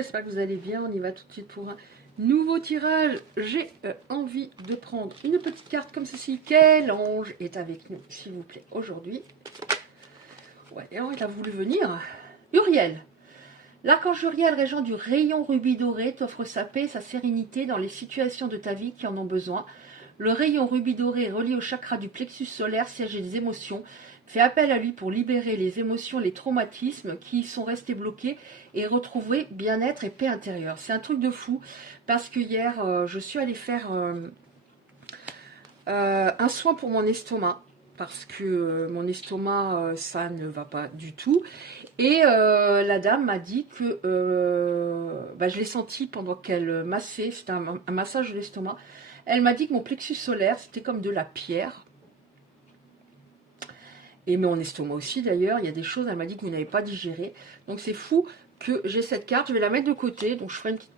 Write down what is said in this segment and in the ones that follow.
j'espère que vous allez bien. On y va tout de suite pour un nouveau tirage. J'ai envie de prendre une petite carte comme ceci. Quel ange est avec nous, s'il vous plaît, aujourd'hui? Ouais, il a voulu venir. Uriel. L'archange Uriel, régent du rayon rubis doré, t'offre sa paix et sa sérénité dans les situations de ta vie qui en ont besoin. Le rayon rubis doré est relié au chakra du plexus solaire, siège des émotions. Fais appel à lui pour libérer les émotions, les traumatismes qui sont restés bloqués et retrouver bien-être et paix intérieure. C'est un truc de fou parce que hier, je suis allée faire un soin pour mon estomac parce que mon estomac, ça ne va pas du tout. Et la dame m'a dit que je l'ai senti pendant qu'elle massait, c'était un massage de l'estomac. Elle m'a dit que mon plexus solaire, c'était comme de la pierre. Et mon estomac aussi d'ailleurs, il y a des choses, elle m'a dit que vous n'avez pas digéré. Donc c'est fou que j'ai cette carte, je vais la mettre de côté. Donc je ferai une petite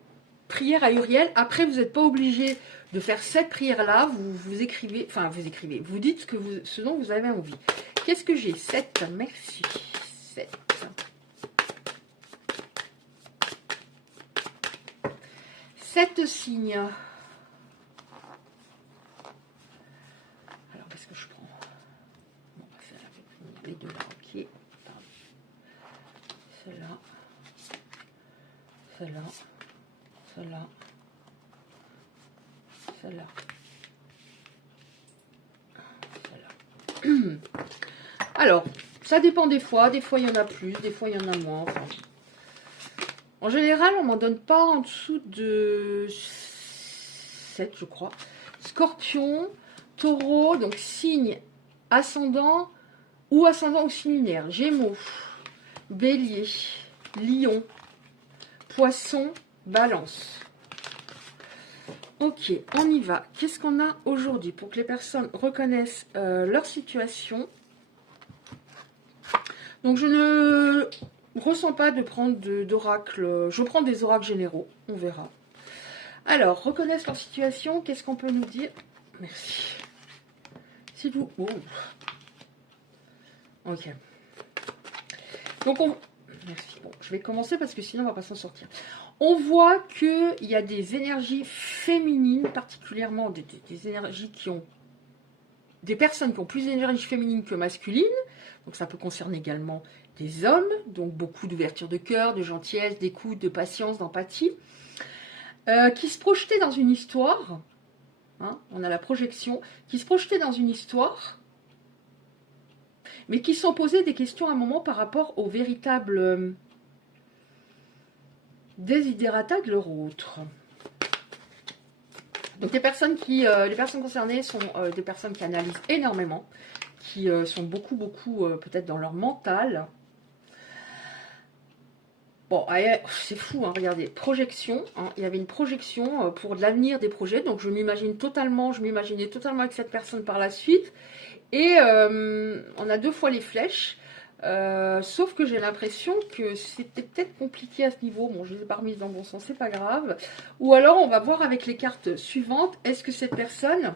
prière à Uriel. Après, vous n'êtes pas obligé de faire cette prière-là, vous écrivez, vous dites ce dont vous avez envie. Qu'est-ce que j'ai? 7, merci. 7. 7 signes. Alors, qu'est-ce que je prends? Bon, celle-là, je vais prendre les deux là, ok. Celle-là. Celle-là. Celle-là. Celle-là. Celle-là. Alors, ça dépend des fois il y en a plus, des fois il y en a moins. Enfin, en général, on m'en donne pas en dessous de 7, je crois. Scorpion, taureau, donc signe ascendant ou signe lunaire. Gémeaux, bélier, lion, poisson, balance. Ok, on y va. Qu'est-ce qu'on a aujourd'hui pour que les personnes reconnaissent leur situation? Donc, je ne ressens pas de prendre d'oracle. Je prends des oracles généraux, on verra. Alors, reconnaissent leur situation. Qu'est-ce qu'on peut nous dire? Merci. S'il vous... Oh. Ok. Donc, merci. Bon, je vais commencer parce que sinon, on ne va pas s'en sortir. On voit qu'il y a des énergies féminines, particulièrement des énergies qui ont... Des personnes qui ont plus d'énergie féminine que masculine. Donc, ça peut concerner également des hommes. Donc, beaucoup d'ouverture de cœur, de gentillesse, d'écoute, de patience, d'empathie. Qui se projetaient dans une histoire. Hein, on a la projection. Qui se projetaient dans une histoire. Mais qui se sont posés des questions à un moment par rapport au véritable... desiderata de leur autre. Donc les personnes concernées sont des personnes qui analysent énormément, qui sont beaucoup peut-être dans leur mental. Bon, c'est fou, hein, regardez, projection, hein, il y avait une projection pour l'avenir des projets, donc je m'imaginais totalement avec cette personne par la suite, et on a 2 fois les flèches. Sauf que j'ai l'impression que c'était peut-être compliqué à ce niveau. Bon, je ne les ai pas remises dans le bon sens, c'est pas grave. Ou alors, on va voir avec les cartes suivantes, est-ce que cette personne,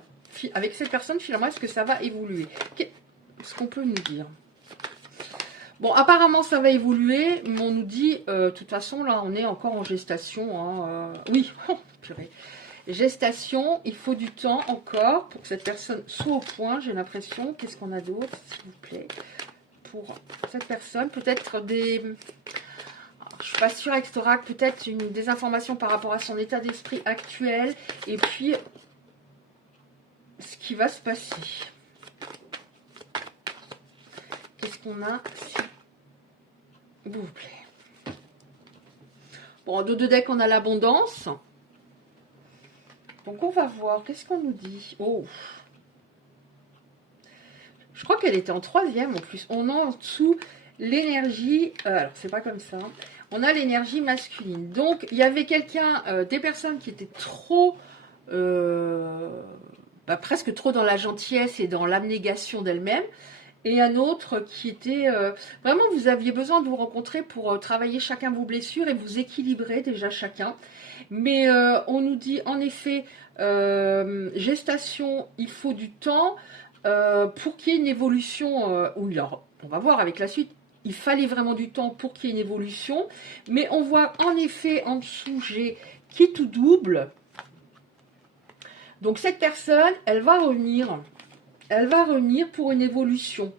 finalement, est-ce que ça va évoluer? Qu'est-ce qu'on peut nous dire? Bon, apparemment, ça va évoluer, mais on nous dit, de toute façon, là, on est encore en gestation. Hein, oui, purée. Gestation, il faut du temps encore pour que cette personne soit au point, j'ai l'impression. Qu'est-ce qu'on a d'autre, s'il vous plaît? Pour cette personne, peut-être des... Alors, je suis pas sûre avec cet oracle, peut-être des informations par rapport à son état d'esprit actuel, et puis ce qui va se passer. Qu'est-ce qu'on a, s'il vous plaît? Bon, en dos de deck, on a l'abondance. Donc, on va voir. Qu'est-ce qu'on nous dit? Oh! Je crois qu'elle était en 3e en plus. On a en dessous l'énergie... alors, c'est pas comme ça. On a l'énergie masculine. Donc, il y avait quelqu'un, des personnes qui étaient trop... presque trop dans la gentillesse et dans l'abnégation d'elle-même. Et un autre qui était... vraiment, vous aviez besoin de vous rencontrer pour travailler chacun vos blessures et vous équilibrer déjà chacun. Mais on nous dit, en effet, gestation, il faut du temps... pour qu'il y ait une évolution, on va voir avec la suite, il fallait vraiment du temps pour qu'il y ait une évolution. Mais on voit en effet en dessous, j'ai quitte ou double. Donc cette personne, elle va revenir. Elle va revenir pour une évolution.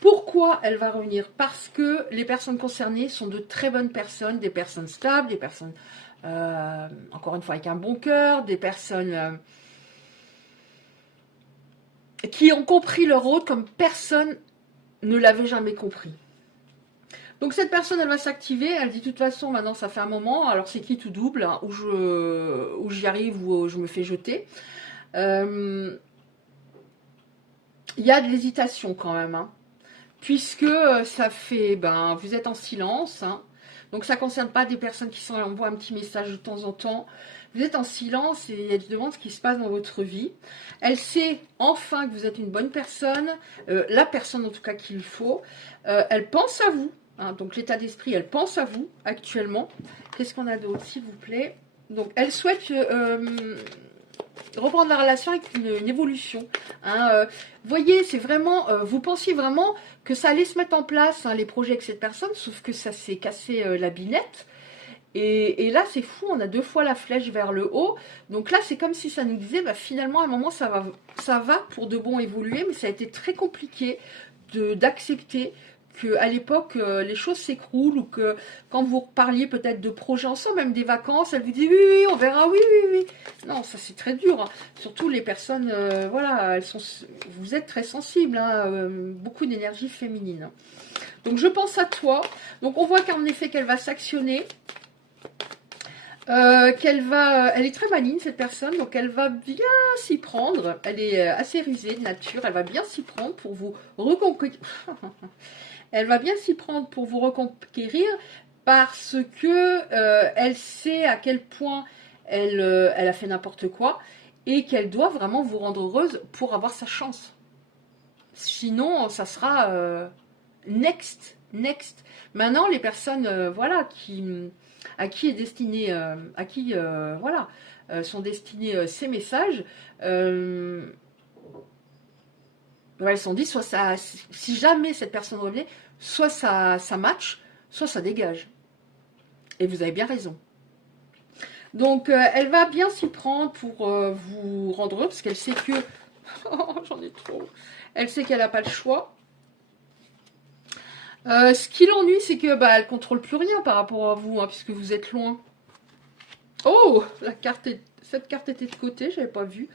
Pourquoi elle va revenir? Parce que les personnes concernées sont de très bonnes personnes, des personnes stables, des personnes, encore une fois, avec un bon cœur, des personnes qui ont compris leur rôle comme personne ne l'avait jamais compris. Donc cette personne, elle va s'activer, elle dit de toute façon, maintenant ça fait un moment, alors c'est quitte ou double, hein, où j'y arrive ou je me fais jeter. Il y a de l'hésitation quand même, hein, puisque ça fait, vous êtes en silence, hein, donc ça ne concerne pas des personnes qui envoient un petit message de temps en temps. Vous êtes en silence et elle se demande ce qui se passe dans votre vie. Elle sait enfin que vous êtes une bonne personne, la personne en tout cas qu'il faut. Elle pense à vous, hein, donc l'état d'esprit, elle pense à vous actuellement. Qu'est-ce qu'on a d'autre, s'il vous plaît? Donc elle souhaite reprendre la relation avec une évolution. Hein, voyez, c'est vraiment, vous pensiez vraiment que ça allait se mettre en place, hein, les projets avec cette personne, sauf que ça s'est cassé la binette. Et là, c'est fou, on a 2 fois la flèche vers le haut. Donc là, c'est comme si ça nous disait, finalement, à un moment, ça va pour de bon évoluer, mais ça a été très compliqué d'accepter qu'à l'époque, les choses s'écroulent, ou que quand vous parliez peut-être de projets ensemble, même des vacances, elle vous dit oui, on verra, oui. Non, ça c'est très dur. Hein. Surtout les personnes, voilà, vous êtes très sensibles, hein, beaucoup d'énergie féminine. Donc je pense à toi. Donc on voit qu'en effet qu'elle va s'actionner. Elle est très maligne cette personne, donc elle va bien s'y prendre. Elle est assez rusée de nature, elle va bien s'y prendre pour vous reconquérir. Elle va bien s'y prendre pour vous reconquérir parce que elle sait à quel point elle a fait n'importe quoi et qu'elle doit vraiment vous rendre heureuse pour avoir sa chance. Sinon, ça sera next. Maintenant, les personnes, voilà, à qui est destiné, voilà, sont destinés ces messages. Elles se sont dit, soit ça, si jamais cette personne revenait, soit ça match, soit ça dégage. Et vous avez bien raison. Donc, elle va bien s'y prendre pour vous rendre heureux, parce qu'elle sait que... Oh, j'en ai trop. Elle sait qu'elle n'a pas le choix. Ce qui l'ennuie, c'est que elle contrôle plus rien par rapport à vous, hein, puisque vous êtes loin. Oh, cette carte était de côté, j'avais pas vu.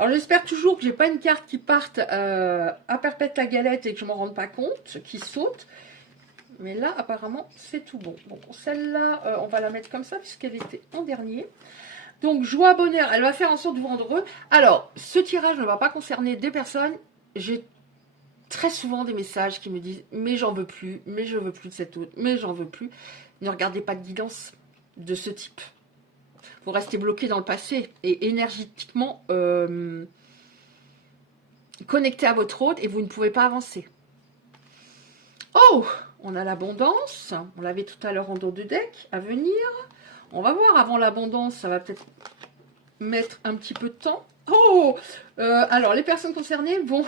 Alors j'espère toujours que j'ai pas une carte qui parte à perpète la galette et que je m'en rende pas compte, qui saute. Mais là, apparemment, c'est tout bon. Donc celle-là, on va la mettre comme ça puisqu'elle était en dernier. Donc joie, bonheur, elle va faire en sorte de vous rendre heureux. Alors, ce tirage ne va pas concerner des personnes. J'ai très souvent des messages qui me disent « mais j'en veux plus, mais je veux plus de cette autre, mais j'en veux plus ». Ne regardez pas de guidance de ce type. Vous restez bloqué dans le passé et énergétiquement connecté à votre hôte et vous ne pouvez pas avancer. Oh, on a l'abondance. On l'avait tout à l'heure en dos de deck à venir. On va voir avant l'abondance, ça va peut-être mettre un petit peu de temps. Oh, alors les personnes concernées vont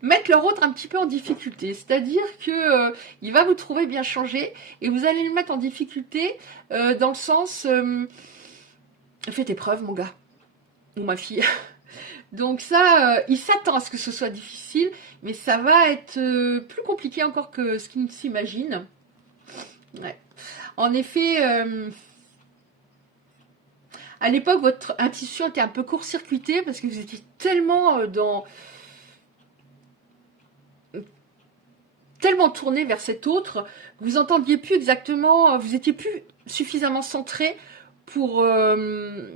mettre leur autre un petit peu en difficulté. C'est-à-dire que il va vous trouver bien changé et vous allez le mettre en difficulté dans le sens fais tes preuves, mon gars ou ma fille. Donc ça, il s'attend à ce que ce soit difficile, mais ça va être plus compliqué encore que ce qu'il s'imagine. Ouais. En effet, à l'époque, votre intuition était un peu court-circuitée parce que vous étiez tellement tellement tourné vers cet autre, vous entendiez plus exactement, vous étiez plus suffisamment centré pour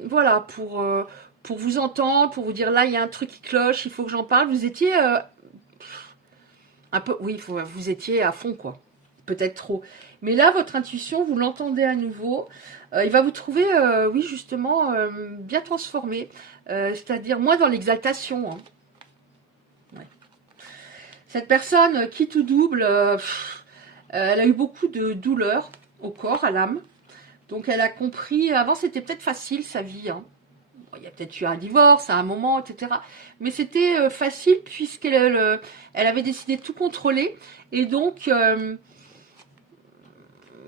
voilà, pour vous entendre, pour vous dire là il y a un truc qui cloche, il faut que j'en parle. Vous étiez un peu, oui, vous étiez à fond quoi, peut-être trop. Mais là votre intuition, vous l'entendez à nouveau, il va vous trouver, oui justement, bien transformé, c'est-à-dire moins dans l'exaltation. Hein. Ouais. Cette personne, quitte ou double, elle a eu beaucoup de douleurs au corps, à l'âme. Donc elle a compris, avant c'était peut-être facile sa vie, hein. Bon, il y a peut-être eu un divorce à un moment, etc. Mais c'était facile puisqu'elle elle avait décidé de tout contrôler. Et donc,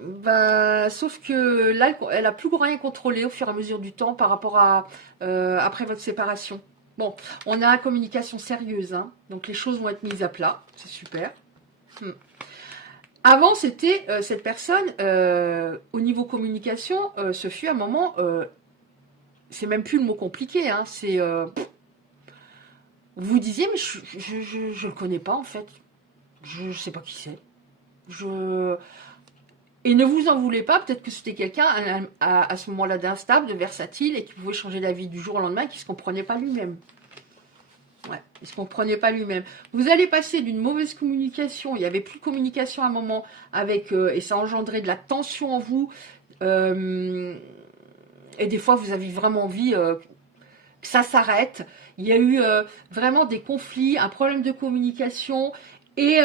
bah, sauf que là, elle a plus rien contrôlé au fur et à mesure du temps par rapport à après votre séparation. Bon, on a une communication sérieuse, hein, donc les choses vont être mises à plat, c'est super. Hmm. Avant, c'était cette personne, au niveau communication, ce fut un moment, c'est même plus le mot compliqué, hein, c'est, vous disiez, mais je le connais pas en fait, je sais pas qui c'est. Je... Et ne vous en voulez pas, peut-être que c'était quelqu'un à ce moment-là d'instable, de versatile, et qui pouvait changer la vie du jour au lendemain, qui ne se comprenait pas lui-même. Ouais, il ne se comprenait pas lui-même. Vous allez passer d'une mauvaise communication, il n'y avait plus de communication à un moment, avec, et ça engendrait de la tension en vous, et des fois vous avez vraiment envie que ça s'arrête. Il y a eu vraiment des conflits, un problème de communication, et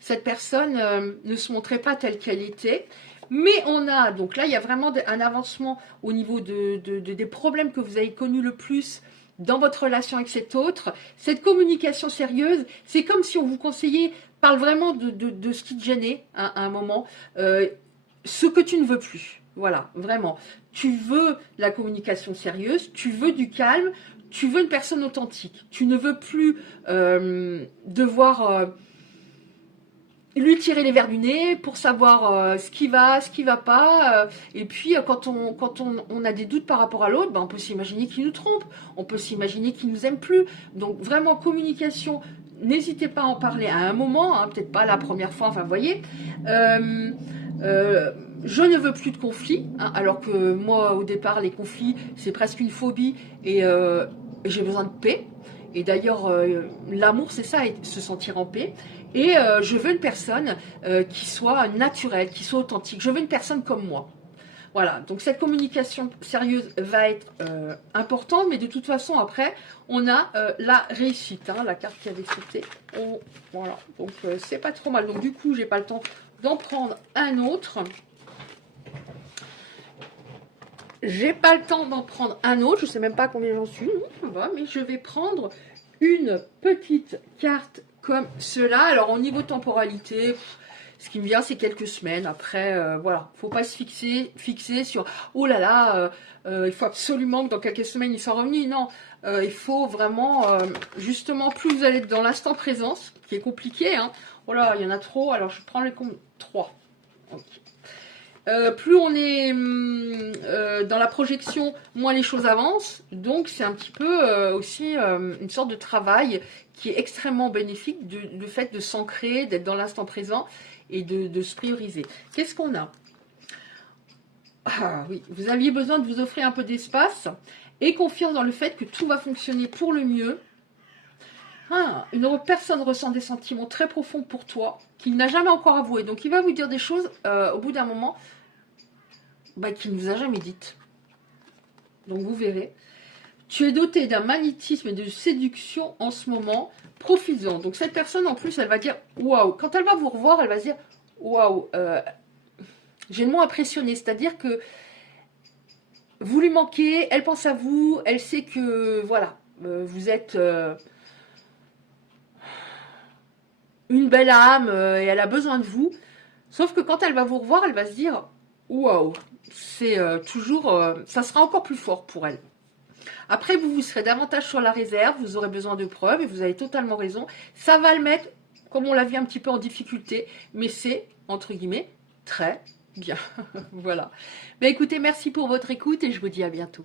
cette personne ne se montrait pas telle qu'elle était. Mais on a, donc là, il y a vraiment un avancement au niveau des problèmes que vous avez connus le plus dans votre relation avec cet autre. Cette communication sérieuse, c'est comme si on vous conseillait, parle vraiment de ce qui te gênait à un moment, ce que tu ne veux plus. Voilà, vraiment. Tu veux la communication sérieuse, tu veux du calme, tu veux une personne authentique. Tu ne veux plus devoir lui tirer les verres du nez pour savoir ce qui va pas. Et puis, quand on a des doutes par rapport à l'autre, ben, on peut s'imaginer qu'il nous trompe, on peut s'imaginer qu'il nous aime plus. Donc, vraiment, communication, n'hésitez pas à en parler à un moment, hein, peut-être pas la première fois, enfin, vous voyez. Je ne veux plus de conflits, hein, alors que moi, au départ, les conflits, c'est presque une phobie, et j'ai besoin de paix. Et d'ailleurs, l'amour, c'est ça, se sentir en paix. Et je veux une personne qui soit naturelle, qui soit authentique. Je veux une personne comme moi. Voilà, donc cette communication sérieuse va être importante, mais de toute façon, après, on a la réussite, hein, la carte qui avait sauté. Voilà, donc c'est pas trop mal. Donc du coup, j'ai pas le temps d'en prendre un autre. J'ai pas le temps d'en prendre un autre, je sais même pas combien j'en suis, mais je vais prendre une petite carte comme cela. Alors au niveau temporalité, ce qui me vient c'est quelques semaines. Après, voilà, faut pas se fixer sur oh là là, il faut absolument que dans quelques semaines ils soient revenus. Non, il faut vraiment, justement, plus vous allez être dans l'instant présent, ce qui est compliqué. Hein. Oh là, il y en a trop, alors je prends les 3. Okay. Plus on est dans la projection, moins les choses avancent. Donc, c'est un petit peu aussi une sorte de travail qui est extrêmement bénéfique, le fait de s'ancrer, d'être dans l'instant présent et de se prioriser. Qu'est-ce qu'on a? Ah oui, vous aviez besoin de vous offrir un peu d'espace et confiance dans le fait que tout va fonctionner pour le mieux. Ah, une autre personne ressent des sentiments très profonds pour toi qu'il n'a jamais encore avoué. Donc, il va vous dire des choses au bout d'un moment qu'il ne vous a jamais dites. Donc, vous verrez. Tu es doté d'un magnétisme et de séduction en ce moment. Profites-en. Donc, cette personne, en plus, elle va dire waouh. Quand elle va vous revoir, elle va se dire waouh, j'ai le mot impressionné. C'est-à-dire que vous lui manquez, elle pense à vous, elle sait que voilà, vous êtes une belle âme et elle a besoin de vous. Sauf que quand elle va vous revoir, elle va se dire waouh, c'est toujours, ça sera encore plus fort pour elle. Après, vous serez davantage sur la réserve, vous aurez besoin de preuves et vous avez totalement raison. Ça va le mettre, comme on l'a vu, un petit peu en difficulté, mais c'est, entre guillemets, très bien. Voilà. Mais écoutez, merci pour votre écoute et je vous dis à bientôt.